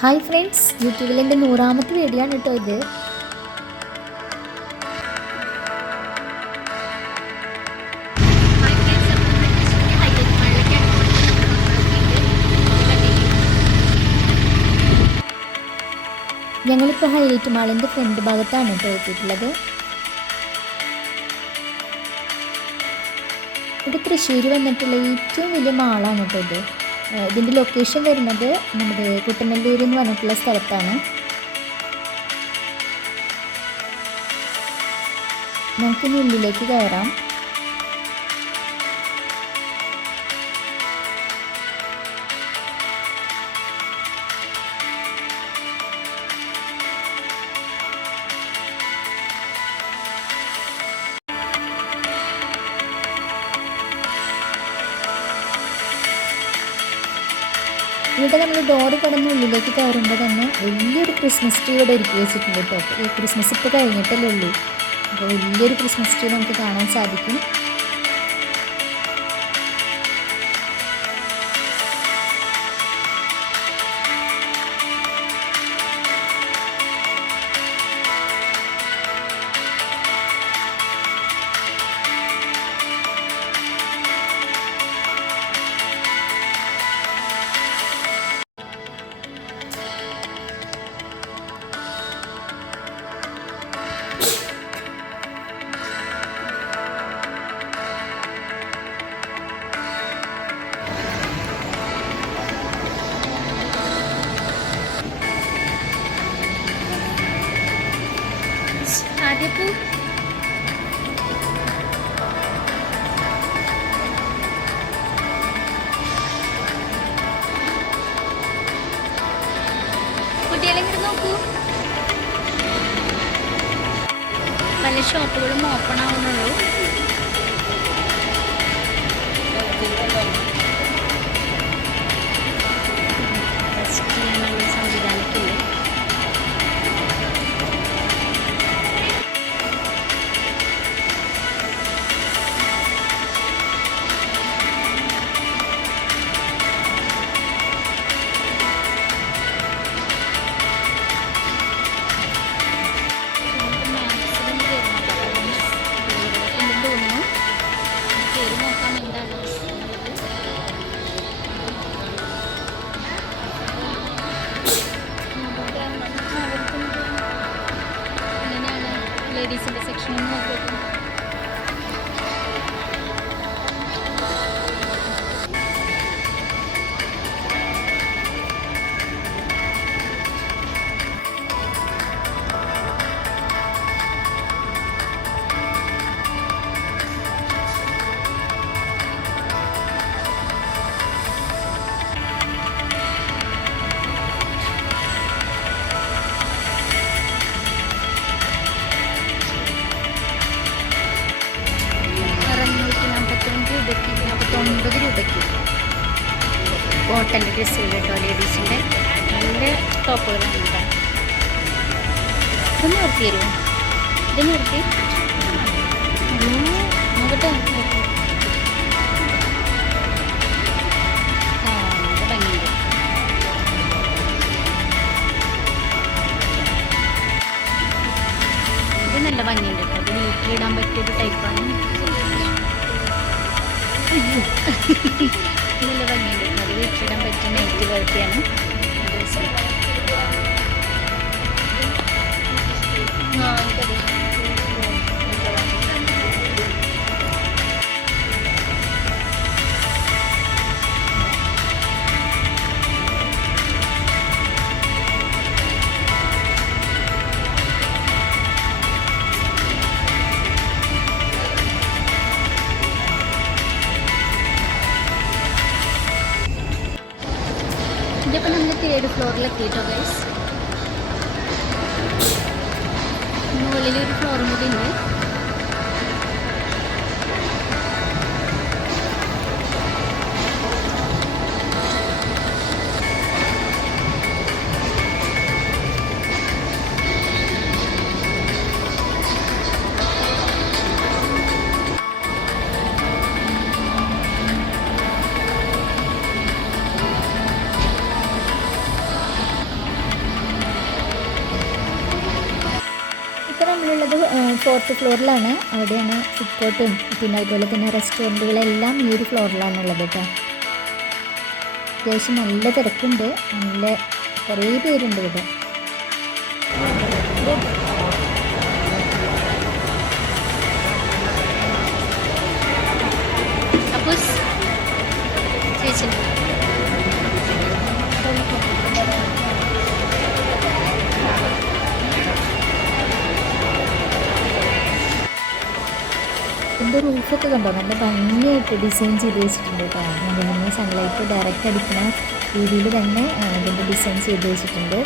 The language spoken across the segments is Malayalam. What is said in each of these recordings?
ഹായ് ഫ്രണ്ട്സ്, യൂട്യൂബിൽ എൻ്റെ 100ാമത്തെ വീഡിയോ ആണ് കേട്ടോ ഇത്. ഞങ്ങളിപ്പോൾ ഹൈലൈറ്റ് മാളിൻ്റെ ഫ്രണ്ട് ഭാഗത്താണ് കേട്ടോ എത്തിയിട്ടുള്ളത്. ഇത് തൃശ്ശൂർ വന്നിട്ടുള്ള ഏറ്റവും വലിയ മാളാണ് കേട്ടോ ഇത്. ഇതിൻ്റെ ലൊക്കേഷൻ വരുന്നത് നമ്മുടെ കുട്ടനല്ലൂർ എന്ന് പറഞ്ഞിട്ടുള്ള സ്ഥലത്താണ്. നമുക്കിനി ഉള്ളിലേക്ക് കയറാം. ഇവിടെ നമ്മൾ ഡോറ് കടന്ന് ഉള്ളിലേക്ക് കയറുമ്പോൾ തന്നെ വലിയൊരു ക്രിസ്മസ് ട്രീ ഇവിടെ ഒരുക്കി വെച്ചിട്ടുണ്ട് കേട്ടോ. ഈ ക്രിസ്മസ് ഇപ്പോൾ കഴിഞ്ഞിട്ടല്ലേ ഉള്ളൂ, അപ്പോൾ വലിയൊരു ക്രിസ്മസ് ട്രീ നമുക്ക് കാണാൻ സാധിക്കും. ആദ്യപ്പൂ കുട്ടികളെങ്കിലും നോക്കൂ, പല ഷോപ്പുകളും ഓപ്പൺ ആവുന്നുള്ളൂ. സംവിധാനത്തില്ല. ലേഡീസിൻ്റെ സെക്ഷനിൽ നോക്കും. ₹9 കോട്ടൻ്റെ ഡ്രസ്സുകൾ കേട്ടോ, ലേഡീസിൻ്റെ നല്ല ടോപ്പുകളാണ് കേട്ടോ. ഇതൊന്ന് നിർത്തി തരുമോ? ഇത് നിർത്തി നോക്കട്ടെ. അത് ഭംഗിയുണ്ട്. ഇത് നല്ല ഭംഗിയുണ്ട് കേട്ടോ. ഇത് വീട്ടിലിടാൻ പറ്റിയൊരു ടൈപ്പാണ്. നല്ല ഭംഗിയുണ്ട്. അത് വീട്ടിലിടാൻ പറ്റിയ നൈറ്റ് വെറൈറ്റിയാണ്. ഇതിപ്പോൾ നമ്മൾ 3rd ഫ്ലോറിലെത്തിയിട്ടോ ഗൈസ്. മുകളിലൊരു ഫ്ലോറും കൂടി ഉണ്ട്. 4th ഫ്ലോറിലാണ്. അവിടെയാണ് ഫുഡ് കോർട്ടും പിന്നെ അതുപോലെ തന്നെ റെസ്റ്റോറൻറ്റുകളെല്ലാം ഈ ഒരു ഫ്ലോറിലാണുള്ളത് കേട്ടോ. അത്യാവശ്യം നല്ല തിരക്കുണ്ട്, നല്ല കുറേ പേരുണ്ട് ഇവിടെ. ഇതിൻ്റെ റൂഫൊക്കെ കണ്ടോ, നല്ല ഭംഗിയായിട്ട് ഡിസൈൻ ചെയ്ത് വെച്ചിട്ടുണ്ട് കേട്ടോ. അതിന് സൺലൈറ്റ് ഡയറക്റ്റ് അടിക്കുന്ന രീതിയിൽ തന്നെ ഇതിൻ്റെ ഡിസൈൻ ചെയ്ത് വെച്ചിട്ടുണ്ട്.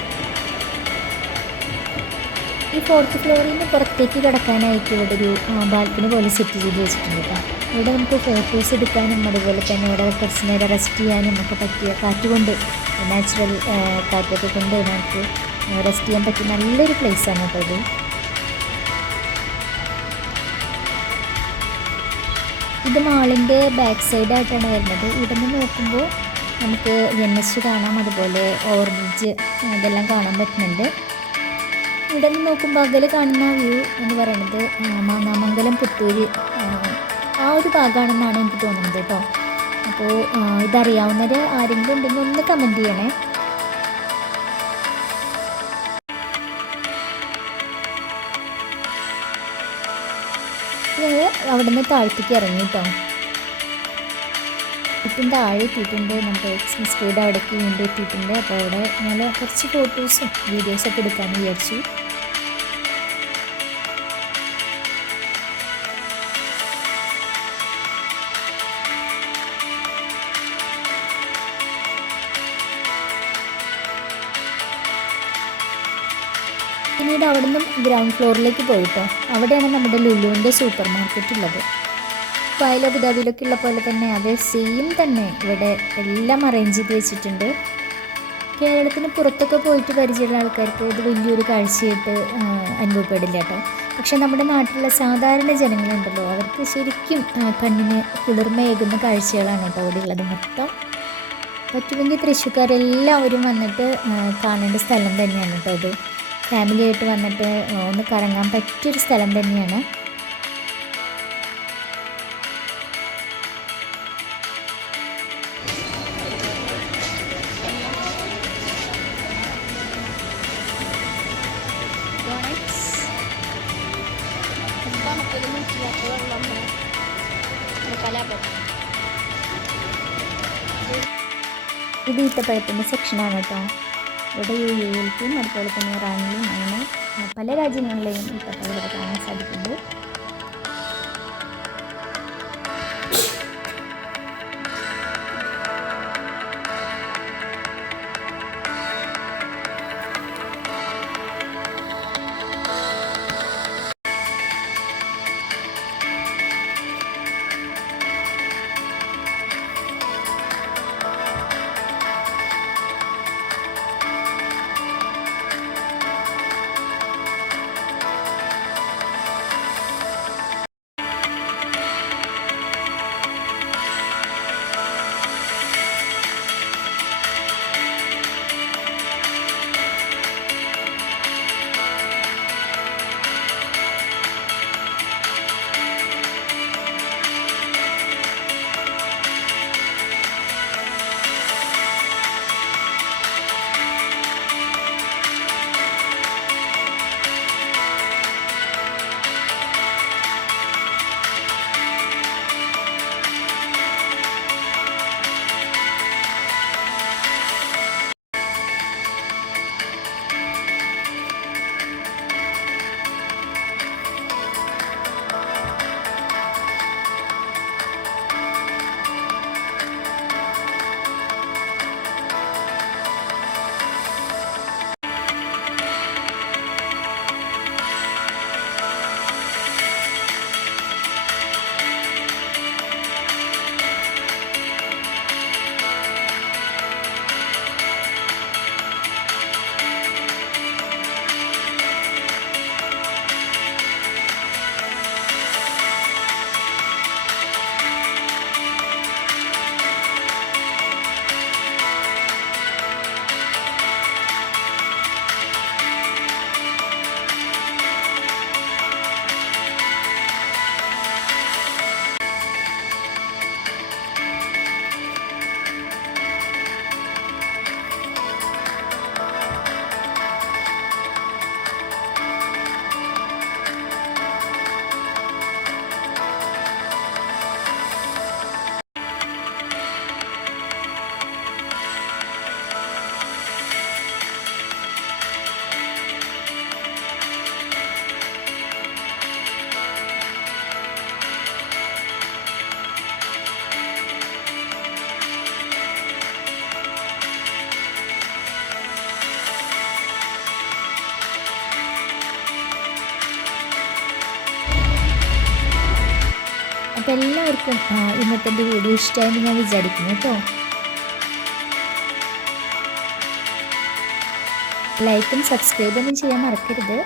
ഈ 4th ഫ്ലോറിൽ നിന്ന് പുറത്തേക്ക് കിടക്കാനായിട്ട് ഇവിടെ ഒരു ബാൽക്കണി പോലെ സെറ്റ് ചെയ്ത് വെച്ചിട്ടുണ്ട് കേട്ടോ. ഇവിടെ നമുക്ക് ഫോട്ടോസ് എടുക്കാനും അതുപോലെ തന്നെ ഇവിടെ കുറച്ച് നേരം റെസ്റ്റ് ചെയ്യാനും ഒക്കെ പറ്റിയ, കാറ്റുകൊണ്ട് നാച്ചുറൽ കാറ്റൊക്കെ കൊണ്ട് നമുക്ക് റെസ്റ്റ് ചെയ്യാൻ പറ്റിയ നല്ലൊരു പ്ലേസാണ് കേട്ടോ ഇത്. ഇത് മാളിൻ്റെ ബാക്ക് സൈഡായിട്ടാണ് വരുന്നത്. ഇവിടെ നിന്ന് നോക്കുമ്പോൾ നമുക്ക് NH കാണാം, അതുപോലെ ഓവർബ്രിഡ്ജ് ഇതെല്ലാം കാണാൻ പറ്റുന്നുണ്ട്. ഇവിടെ നിന്ന് നോക്കുമ്പോൾ അകലെ കാണുന്ന വ്യൂ എന്ന് പറയുന്നത് മാന്നാമംഗലം പുത്തൂര് ആ ഒരു ഭാഗമാണെന്നാണ് എനിക്ക് തോന്നുന്നത് കേട്ടോ. അപ്പോൾ ഇതറിയാവുന്നവർ ആരെങ്കിലും ഉണ്ടെങ്കിൽ ഒന്ന് കമൻറ്റ് ചെയ്യണേ. അവിടെ നിന്ന് താഴത്തേക്ക് ഇറങ്ങി കേട്ടോ. ഏറ്റവും താഴെ എത്തിയിട്ടുണ്ട്. നമ്മുടെ ക്രിസ്മസ് ട്രീയുടെ അവിടേക്ക് വീണ്ടും എത്തിയിട്ടുണ്ട്. അപ്പോൾ അവിടെ ഞങ്ങൾ കുറച്ച് ഫോട്ടോസും വീഡിയോസൊക്കെ എടുക്കാമെന്ന് വിചാരിച്ചു. പിന്നീട് അവിടെ നിന്നും ഗ്രൗണ്ട് ഫ്ലോറിലേക്ക് പോയിട്ടോ. അവിടെയാണ് നമ്മുടെ ലുലുവിൻ്റെ സൂപ്പർ മാർക്കറ്റ് ഉള്ളത്. ദുബായിലോ അബുദാബിയിലൊക്കെ ഉള്ള പോലെ തന്നെ അതേ സെയിം തന്നെ ഇവിടെ എല്ലാം അറേഞ്ച് ചെയ്ത് വെച്ചിട്ടുണ്ട്. കേരളത്തിന് പുറത്തൊക്കെ പോയിട്ട് പരിചയമുള്ള ആൾക്കാർക്ക് ഇത് വലിയൊരു കാഴ്ചയായിട്ട് അനുഭവപ്പെടില്ല കേട്ടോ. പക്ഷെ നമ്മുടെ നാട്ടിലുള്ള സാധാരണ ജനങ്ങളുണ്ടല്ലോ, അവർക്ക് ശരിക്കും കണ്ണിന് കുളിർമയേകുന്ന കാഴ്ചകളാണ് കേട്ടോ അവിടെ ഉള്ളത് മൊത്തം. പറ്റുമെങ്കിൽ തൃശ്ശൂർക്കാരെല്ലാവരും വന്നിട്ട് കാണേണ്ട സ്ഥലം തന്നെയാണ് കേട്ടോ ഇത്. ഫാമിലിയായിട്ട് വന്നിട്ട് ഒന്ന് കറങ്ങാൻ പറ്റിയൊരു സ്ഥലം തന്നെയാണ്. ഇത് ഈത്തപ്പഴത്തിൻ്റെ സെക്ഷനാണ് കേട്ടോ. ഇവിടെ UAE-യിലേക്കും അതുപോലെ തന്നെ ഇറാനിലും അങ്ങനെ പല രാജ്യങ്ങളിലെയും ഈത്തപ്പഴം ഇവിടെ കാണാൻ സാധിക്കുന്നുണ്ട്. അപ്പോൾ എല്ലാവർക്കും ഇന്നത്തെ എൻ്റെ വീഡിയോ ഇഷ്ടമായെന്ന് ഞാൻ വിചാരിക്കുന്നു കേട്ടോ. ലൈക്കും സബ്സ്ക്രൈബൊന്നും ചെയ്യാൻ മറക്കരുത്.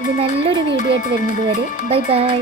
ഇനി നല്ലൊരു വീഡിയോ ആയിട്ട് വരുന്നത് വരെ ബൈ ബൈ.